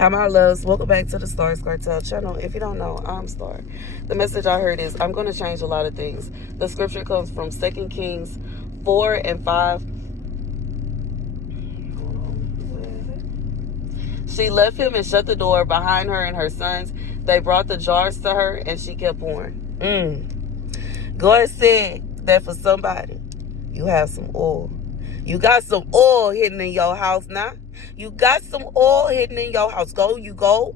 Hi, my loves. Welcome back to the Starscartel channel. If you don't know, I'm Star. The message I heard is I'm going to change a lot of things. The scripture comes from 2 Kings 4 and 5. She left him and shut the door behind her and her sons. They brought the jars to her and she kept pouring. God said that for somebody, you have some oil. You got some oil hidden in your house now. You got some oil hidden in your house. You go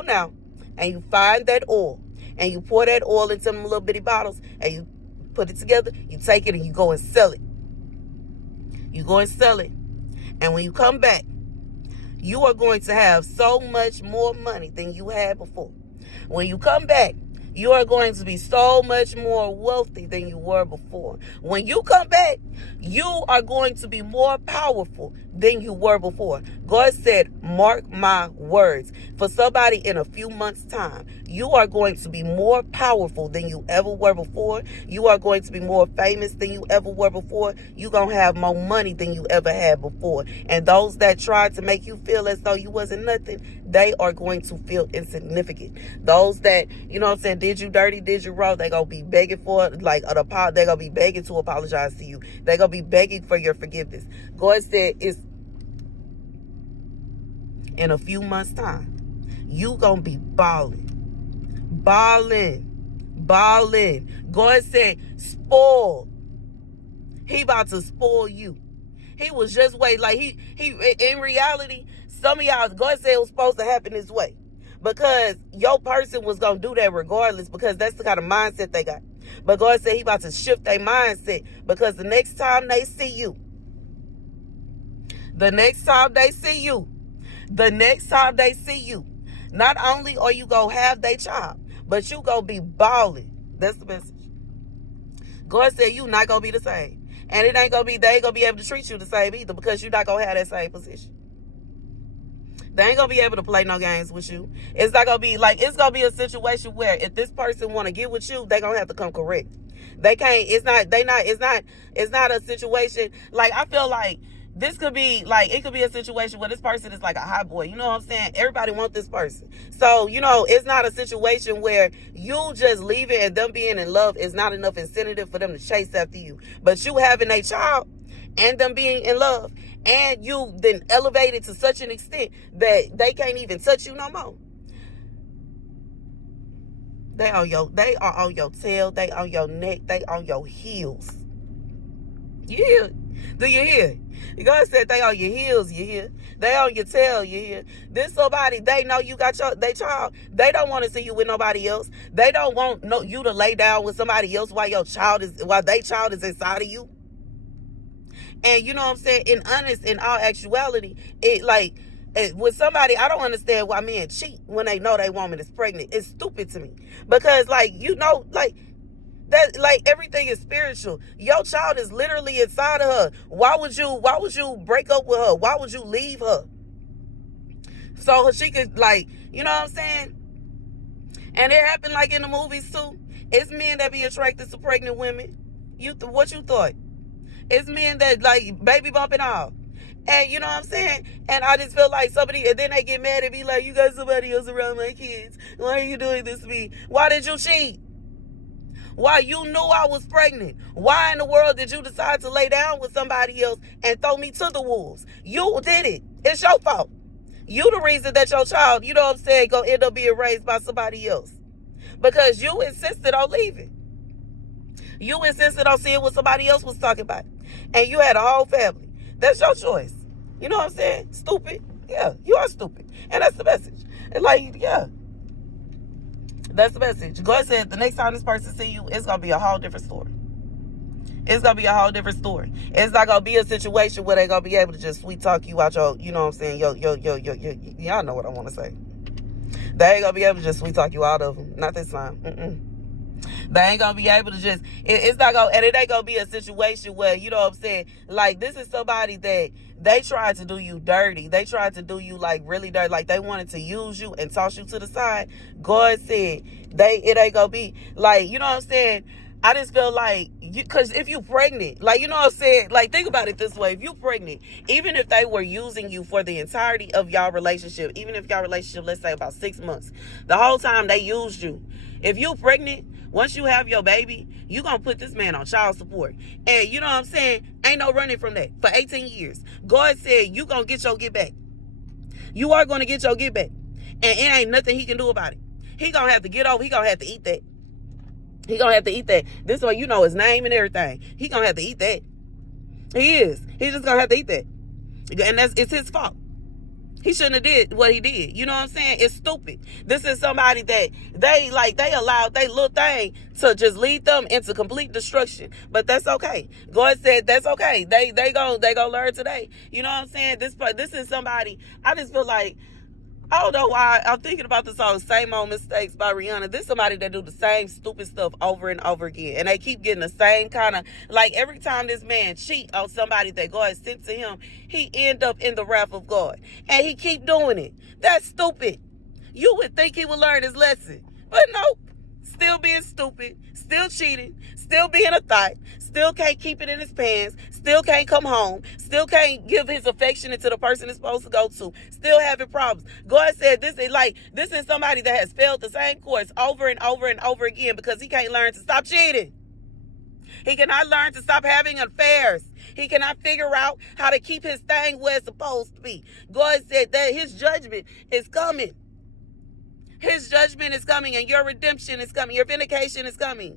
now, and you find that oil, and you pour that oil into them little bitty bottles, and you put it together. You take it and you go and sell it. You go and sell it, and when you come back, you are going to have so much more money than you had before. When you come back, you are going to be so much more wealthy than you were before. When you come back, you are going to be more powerful than you were before. God said, mark my words. For somebody in a few months' time, you are going to be more powerful than you ever were before. You are going to be more famous than you ever were before. You're going to have more money than you ever had before. And those that tried to make you feel as though you wasn't nothing, they are going to feel insignificant. Those that, you know what I'm saying, did you dirty, did you wrong, they going to be begging for, like, they're going to be begging to apologize to you. They're going to be begging for your forgiveness. God said it's in a few months' time, you going to be balling. God said, spoil. He about to spoil you. He was just waiting. Like, he in reality, some of y'all, God said it was supposed to happen this way. Because your person was going to do that regardless, because that's the kind of mindset they got. But God said he about to shift their mindset, because the next time they see you, not only are you going to have their child, but you going to be balling. That's the message. God said you not going to be the same. And it ain't going to be, they ain't going to be able to treat you the same either, because you're not going to have that same position. They ain't going to be able to play no games with you. It's not going to be like, it's going to be a situation where if this person want to get with you, they going to have to come correct. They can't, it's not a situation, like, I feel like this could be, like, it could be a situation where this person is like a hot boy. You know what I'm saying? Everybody wants this person. So, you know, it's not a situation where you just leaving and them being in love is not enough incentive for them to chase after you. But you having a child and them being in love, and you then elevated to such an extent that they can't even touch you no more. They are on your tail, they on your neck, they on your heels. You hear? Do you hear? God said they on your heels, you hear? They on your tail, you hear? This somebody, they know you got they child. They don't want to see you with nobody else. They don't want you to lay down with somebody else while their child is inside of you. And you know what I'm saying? In all actuality, with somebody, I don't understand why men cheat when they know their woman is pregnant. It's stupid to me. Because, like, you know, like, that, like, everything is spiritual. Your child is literally inside of her. Why would you break up with her? Why would you leave her? So she could, like, you know what I'm saying? And it happened like in the movies too. It's men that be attracted to pregnant women. What you thought? It's men that, like, baby bumping off. And you know what I'm saying? And I just feel like somebody, and then they get mad and be like, you got somebody else around my kids. Why are you doing this to me? Why did you cheat? Why? You knew I was pregnant. Why in the world did you decide to lay down with somebody else and throw me to the wolves? You did it. It's your fault. You the reason that your child, you know what I'm saying, gonna end up being raised by somebody else. Because you insisted on leaving. You insisted on seeing what somebody else was talking about. And you had a whole family. That's your choice. You know what I'm saying? Stupid. Yeah, you are stupid. And that's the message. And, like, yeah. That's the message. God said the next time this person see you, it's going to be a whole different story. It's going to be a whole different story. It's not going to be a situation where they're going to be able to just sweet talk you out your, you know what I'm saying, y'all know what I want to say. They ain't going to be able to just sweet talk you out of them. Not this time. They ain't gonna be able to just, it's not gonna, and it ain't gonna be a situation where, you know what I'm saying, like, this is somebody that they tried to do you dirty. They tried to do you, like, really dirty. Like, they wanted to use you and toss you to the side. God said it ain't gonna be, like, you know what I'm saying, I just feel like because if you pregnant, like, you know what I'm saying? Like, think about it this way. If you pregnant, even if they were using you for the entirety of y'all relationship, even if y'all relationship, let's say about 6 months, the whole time they used you. If you pregnant, once you have your baby, you gonna put this man on child support. And you know what I'm saying? Ain't no running from that. For 18 years. God said you gonna get your get back. You are gonna get your get back. And it ain't nothing he can do about it. He gonna have to get over. He gonna have to eat that. He gonna have to eat that. This way you know his name and everything. He gonna have to eat that. He is. He's just gonna have to eat that. And it's his fault. He shouldn't have did what he did. You know what I'm saying? It's stupid. This is somebody that they allowed their little thing to just lead them into complete destruction. But that's okay. God said that's okay. They gonna learn today. You know what I'm saying? This is somebody, I just feel like, I don't know why I'm thinking about this song, Same Old Mistakes by Rihanna. This is somebody that do the same stupid stuff over and over again. And they keep getting the same kind of, like, every time this man cheat on somebody that God sent to him, he end up in the wrath of God. And he keep doing it. That's stupid. You would think he would learn his lesson. But nope. Still being stupid, still cheating, still being a thought, still can't keep it in his pants, still can't come home, still can't give his affection to the person it's supposed to go to, still having problems. God said this is somebody that has failed the same course over and over and over again because he can't learn to stop cheating. He cannot learn to stop having affairs. He cannot figure out how to keep his thing where it's supposed to be. God said that his judgment is coming. His judgment is coming and your redemption is coming. Your vindication is coming.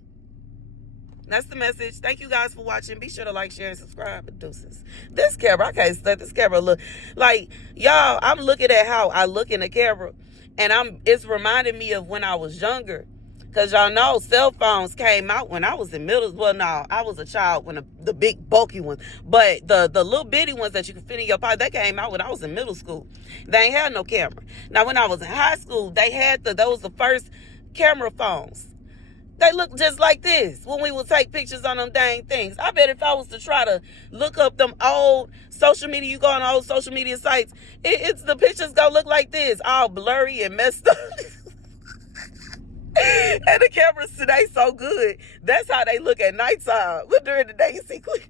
That's the message. Thank you guys for watching. Be sure to like, share, and subscribe. Deuces. This camera, I can't let this camera look. Like, y'all, I'm looking at how I look in the camera. And it's reminding me of when I was younger. Because y'all know cell phones came out when I was in middle. Well, no, I was a child when the big bulky ones. But the little bitty ones that you can fit in your pocket, they came out when I was in middle school. They ain't had no camera. Now, when I was in high school, they had those the first camera phones. They look just like this when we would take pictures on them dang things. I bet if I was to try to look up them old social media, you go on old social media sites, it's the pictures gonna look like this, all blurry and messed up. And the cameras today so good. That's how they look at nighttime. But during the day, you see clear.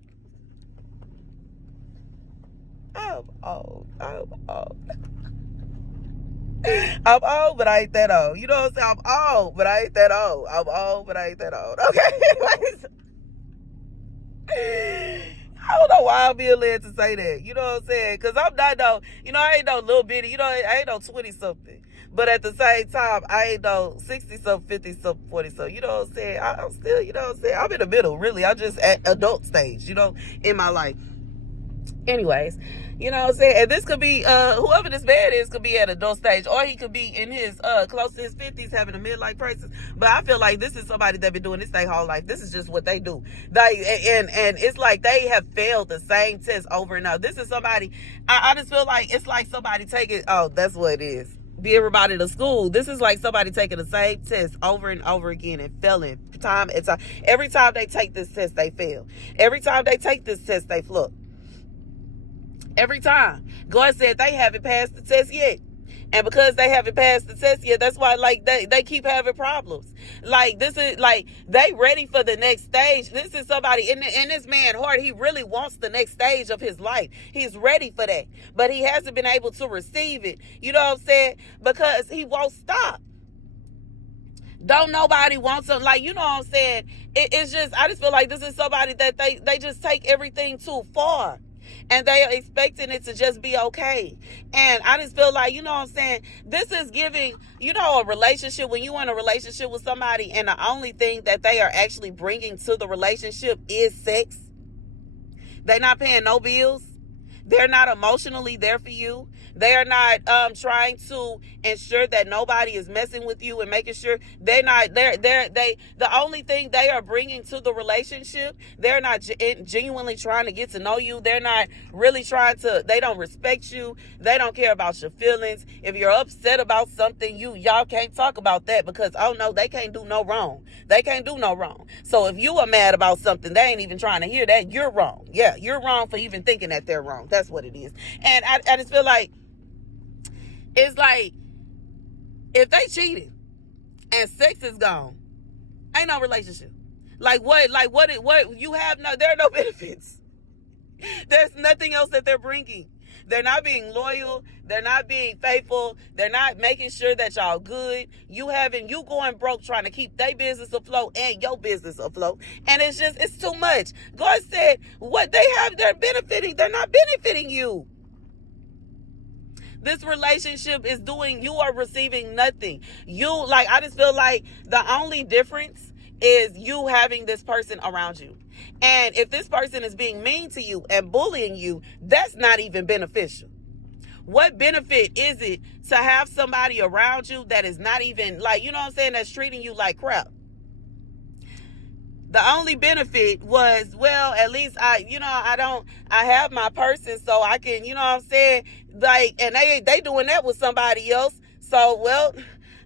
I'm old. I'm old, but I ain't that old. You know what I'm saying? I'm old, but I ain't that old. I'm old, but I ain't that old. Okay? I don't know why I'm being led to say that. You know what I'm saying? Because I'm not no, I ain't no little bitty. I ain't no 20-something. But at the same time, I ain't no 60-something, 50-something, 40-something. You know what I'm saying? I'm still, you know what I'm saying? I'm in the middle, really. I'm just at adult stage, in my life. Anyways, you know what I'm saying? And this could be, whoever this man is could be at adult stage, or he could be in his, close to his 50s having a midlife crisis. But I feel like this is somebody that been doing this their whole life. This is just what they do. And it's like they have failed the same test over and over. This is somebody, I just feel like it's like somebody taking, oh, that's what it is. Be everybody to school. This is like somebody taking the same test over and over again and failing time and time. Every time they take this test, they fail. Every time they take this test, they flunk. Every time. God said they haven't passed the test yet. And because they haven't passed the test yet, that's why they keep having problems. Like, this is like they ready for the next stage. This is somebody in this man's heart. He really wants the next stage of his life. He's ready for that. But he hasn't been able to receive it. You know what I'm saying? Because he won't stop. Don't nobody want something, like, you know what I'm saying? It's just, I just feel like this is somebody that they just take everything too far. And they are expecting it to just be okay. And I just feel like, you know what I'm saying? This is giving, a relationship, when you in a relationship with somebody and the only thing that they are actually bringing to the relationship is sex. They're not paying no bills. They're not emotionally there for you. They are not trying to ensure that nobody is messing with you and making sure the only thing they are bringing to the relationship, they're not genuinely trying to get to know you. They're not really they don't respect you. They don't care about your feelings. If you're upset about something, y'all can't talk about that because, oh no, they can't do no wrong. They can't do no wrong. So if you are mad about something, they ain't even trying to hear that. You're wrong. Yeah, you're wrong for even thinking that they're wrong. That's what it is. And I just feel like, it's like, if they cheated and sex is gone, ain't no relationship. Like what you have there are no benefits. There's nothing else that they're bringing. They're not being loyal. They're not being faithful. They're not making sure that y'all good. You going broke trying to keep their business afloat and your business afloat. And it's too much. God said what they have, they're benefiting. They're not benefiting you. This relationship is you are receiving nothing. I just feel like the only difference is you having this person around you. And if this person is being mean to you and bullying you, that's not even beneficial. What benefit is it to have somebody around you that is not even that's treating you like crap? The only benefit was, well, at least I have my person, so I can, and they doing that with somebody else. So, well,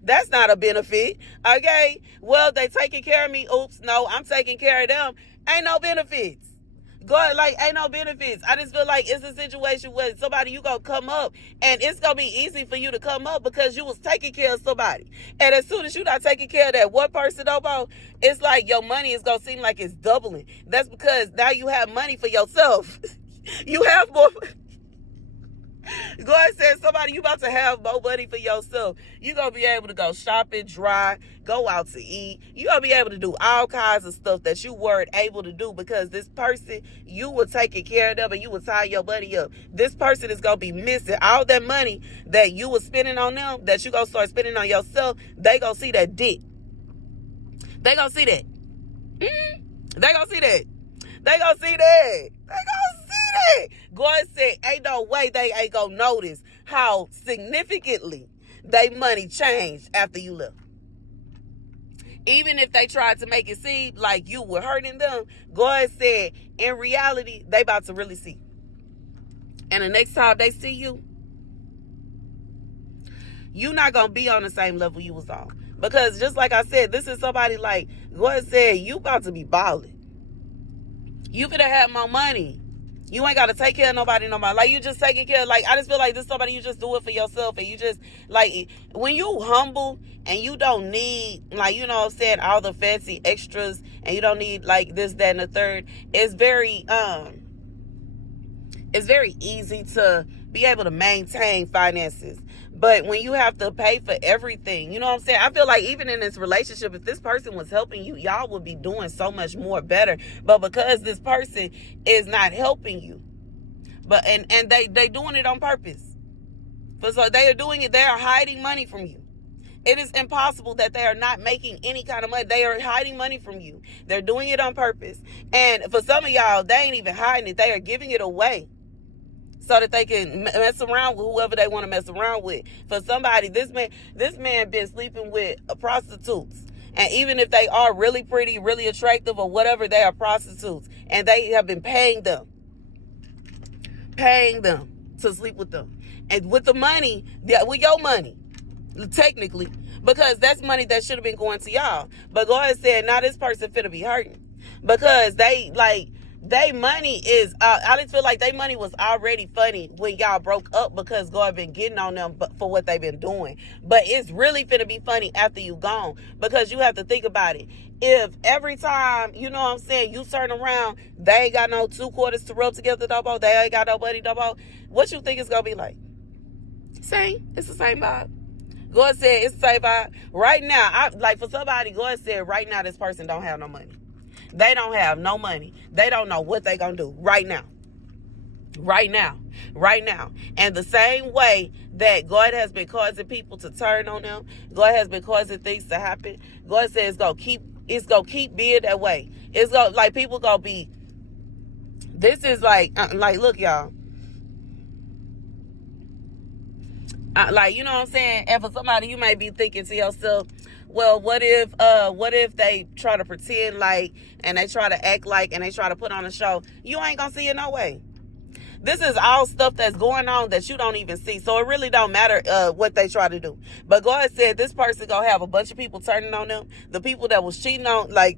that's not a benefit. Okay. Well, they taking care of me. Oops. No, I'm taking care of them. Ain't no benefits. God, ain't no benefits. I just feel like it's a situation where somebody, you gonna come up and it's gonna be easy for you to come up because you was taking care of somebody. And as soon as you not taking care of that one person, it's like your money is gonna seem like it's doubling. That's because now you have money for yourself. You have more. God said, somebody, you about to have more money for yourself. You're going to be able to go shopping, dry, go out to eat. You're going to be able to do all kinds of stuff that you weren't able to do because this person, you were taking care of them and you were tying your money up. This person is going to be missing all that money that you were spending on them, that you going to start spending on yourself. They going to see that dick. They going to see that. They going to see that. They going to see that. They going to see that. God said, ain't no way they ain't gonna notice how significantly they money changed after you left. Even if they tried to make it seem like you were hurting them, God said, in reality, they about to really see. And the next time they see you, you're not gonna be on the same level you was on. Because just like I said, this is somebody God said, you about to be balling. You finna have more money. You ain't got to take care of nobody no more. You just taking care of, I just feel like this is somebody you just do it for yourself. And you just, when you humble and you don't need, all the fancy extras and you don't need, this, that, and the third, it's very easy to be able to maintain finances. But when you have to pay for everything, I feel like even in this relationship, if this person was helping you, y'all would be doing so much more better. But because this person is not helping you, and they doing it on purpose. So they are doing it, they are hiding money from you. It is impossible that they are not making any kind of money. They are hiding money from you. They're doing it on purpose. And for some of y'all, they ain't even hiding it. They are giving it away, so that they can mess around with whoever they want to mess around with. For somebody, this man been sleeping with prostitutes. And even if they are really pretty, really attractive or whatever, they are prostitutes. And they have been paying them to sleep with them. And with the money, with your money, technically, because that's money that should have been going to y'all. But God said, now this person finna be hurting. Because they money is, I just feel like they money was already funny when y'all broke up because God been getting on them for what they've been doing. But it's really finna be funny after you gone, because you have to think about it. If every time, you turn around, they ain't got no 2 quarters to rub together no more, they ain't got nobody no more, what you think it's gonna be like? Same. It's the same vibe. God said it's the same vibe. Right now, for somebody, God said right now this person don't have no money. They don't have no money. They don't know what they gonna do right now. Right now. And the same way that God has been causing people to turn on them, God has been causing things to happen. God says it's gonna keep being that way. It's gonna, people gonna be, this is look, y'all. You know what I'm saying? And for somebody, you may be thinking to yourself, well, what if they try to pretend and they try to act and they try to put on a show? You ain't gonna see it no way. This is all stuff that's going on that you don't even see. So it really don't matter what they try to do. But God said this person gonna have a bunch of people turning on them. The people that was cheating on, that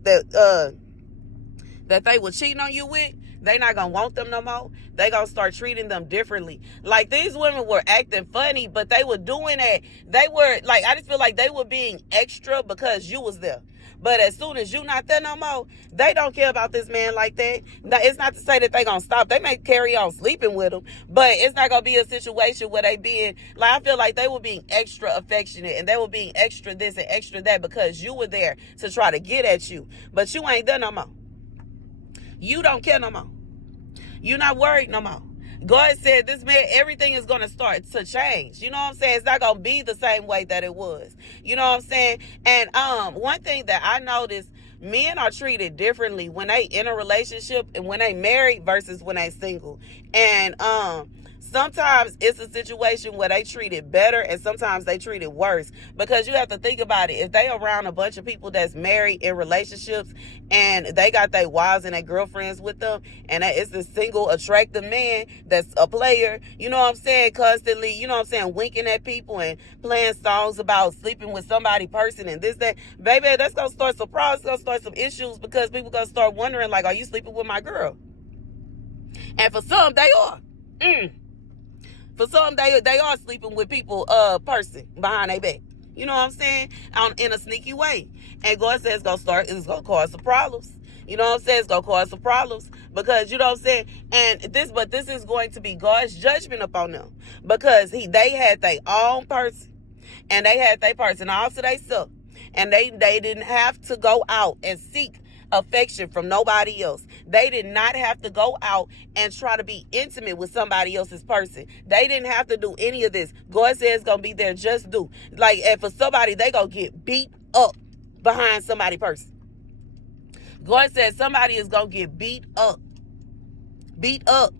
they were cheating on you with, they not gonna want them no more. They gonna start treating them differently. These women were acting funny, but they were doing it. They were I just feel like they were being extra because you was there. But as soon as you not there no more, they don't care about this man like that. Now, it's not to say that they gonna stop. They may carry on sleeping with him, but it's not gonna be a situation where they being like, I feel like they were being extra affectionate and they were being extra this and extra that because you were there to try to get at you. But you ain't there no more. You don't care no more. You're not worried no more. God said this man, everything is going to start to change. You know what I'm saying? It's not going to be the same way that it was. You know what I'm saying? And one thing that I noticed, men are treated differently when they in a relationship and when they married versus when they single. And sometimes it's a situation where they treat it better and sometimes they treat it worse, because you have to think about it. If they around a bunch of people that's married in relationships and they got their wives and their girlfriends with them, and it's the single attractive man that's a player, you know what I'm saying, constantly, you know what I'm saying, winking at people and playing songs about sleeping with somebody person and this, that, baby, that's gonna start some problems, it's gonna start some issues, because people gonna start wondering, like, are you sleeping with my girl? And for some, they are. For some, they are sleeping with people, person behind their back. You know what I'm saying? In a sneaky way. And God says it's going to cause some problems. You know what I'm saying? It's going to cause some problems. Because, you know what I'm saying? But this is going to be God's judgment upon them. Because they had their own person. And they had their person all to themselves. And they didn't have to go out and seek affection from nobody else. They did not have to go out and try to be intimate with somebody else's person. They didn't have to do any of this. God says it's gonna be there, just do. Like, and for somebody, they gonna get beat up behind somebody's person. God says somebody is gonna get beat up. Beat up.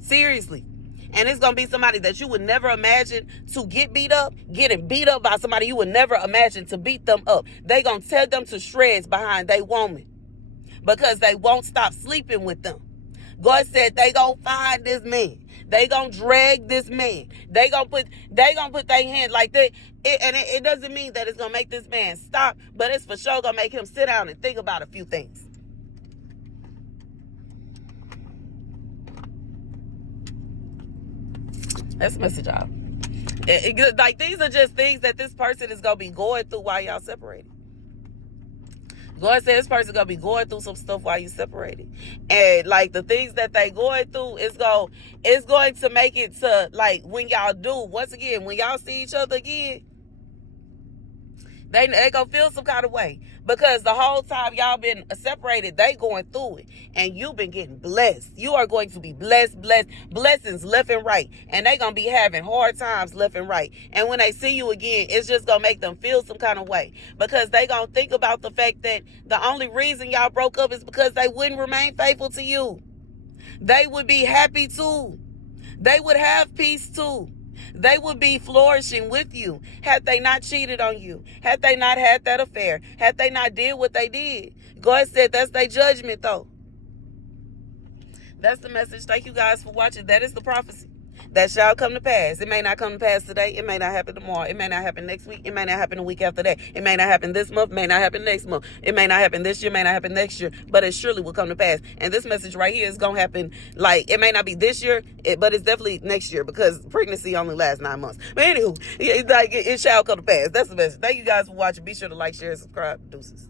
Seriously. And it's going to be somebody that you would never imagine to get beat up, getting beat up by somebody you would never imagine to beat them up. They going to tear them to shreds behind their woman because they won't stop sleeping with them. God said they going to find this man. They going to drag this man. They going to put their hand like that. It doesn't mean that it's going to make this man stop, but it's for sure going to make him sit down and think about a few things. That's the message, y'all. Like, these are just things that this person is going to be going through while y'all separated. God said this person going to be going through some stuff while you separated. And, like, the things that they going through is going to make it to, like, when y'all do, once again, when y'all see each other again, they going to feel some kind of way. Because the whole time y'all been separated, they going through it. And you've been getting blessed. You are going to be blessed, blessings left and right. And they going to be having hard times left and right. And when they see you again, it's just going to make them feel some kind of way. Because they going to think about the fact that the only reason y'all broke up is because they wouldn't remain faithful to you. They would be happy too. They would have peace too. They would be flourishing with you had they not cheated on you, had they not had that affair, had they not did what they did. God said that's their judgment, though. That's the message. Thank you guys for watching. That is the prophecy that shall come to pass. It may not come to pass today. It may not happen tomorrow. It may not happen next week. It may not happen the week after that. It may not happen this month. It may not happen next month. It may not happen this year. It may not happen next year. But it surely will come to pass. And this message right here is going to happen, like, it may not be this year, but it's definitely next year, because pregnancy only lasts 9 months. But anywho, it shall come to pass. That's the message. Thank you guys for watching. Be sure to like, share, and subscribe. Deuces.